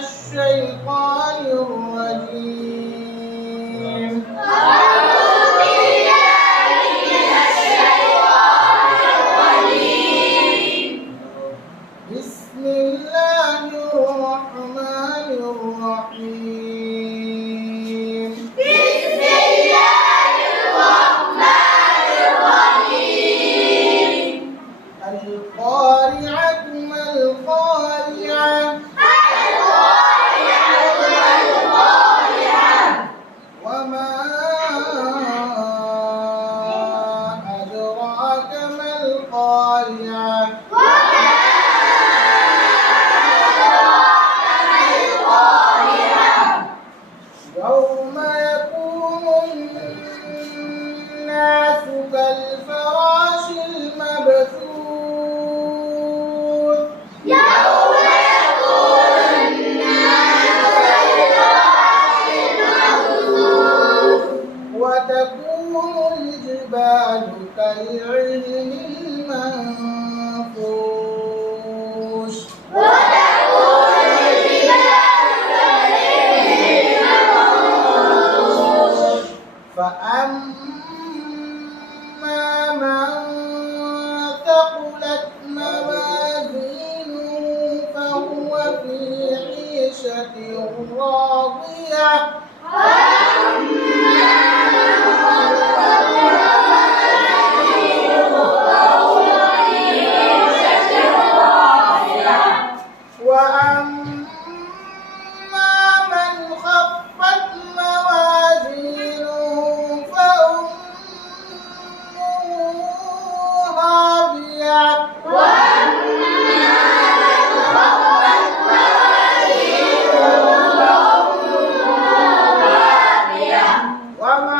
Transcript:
الشيطان الرجيم. بسم الله الرحمن الرحيم. القارعة ما القارعة وما أدراك ما القارعة يوم يكون الناس كالفراش المبثوث وتكون الجبال كالعهن المنفوش فأما من ثقلت موازينه فهو في عيشة راضية وأما من خفت موازينه فأمه هاوية وما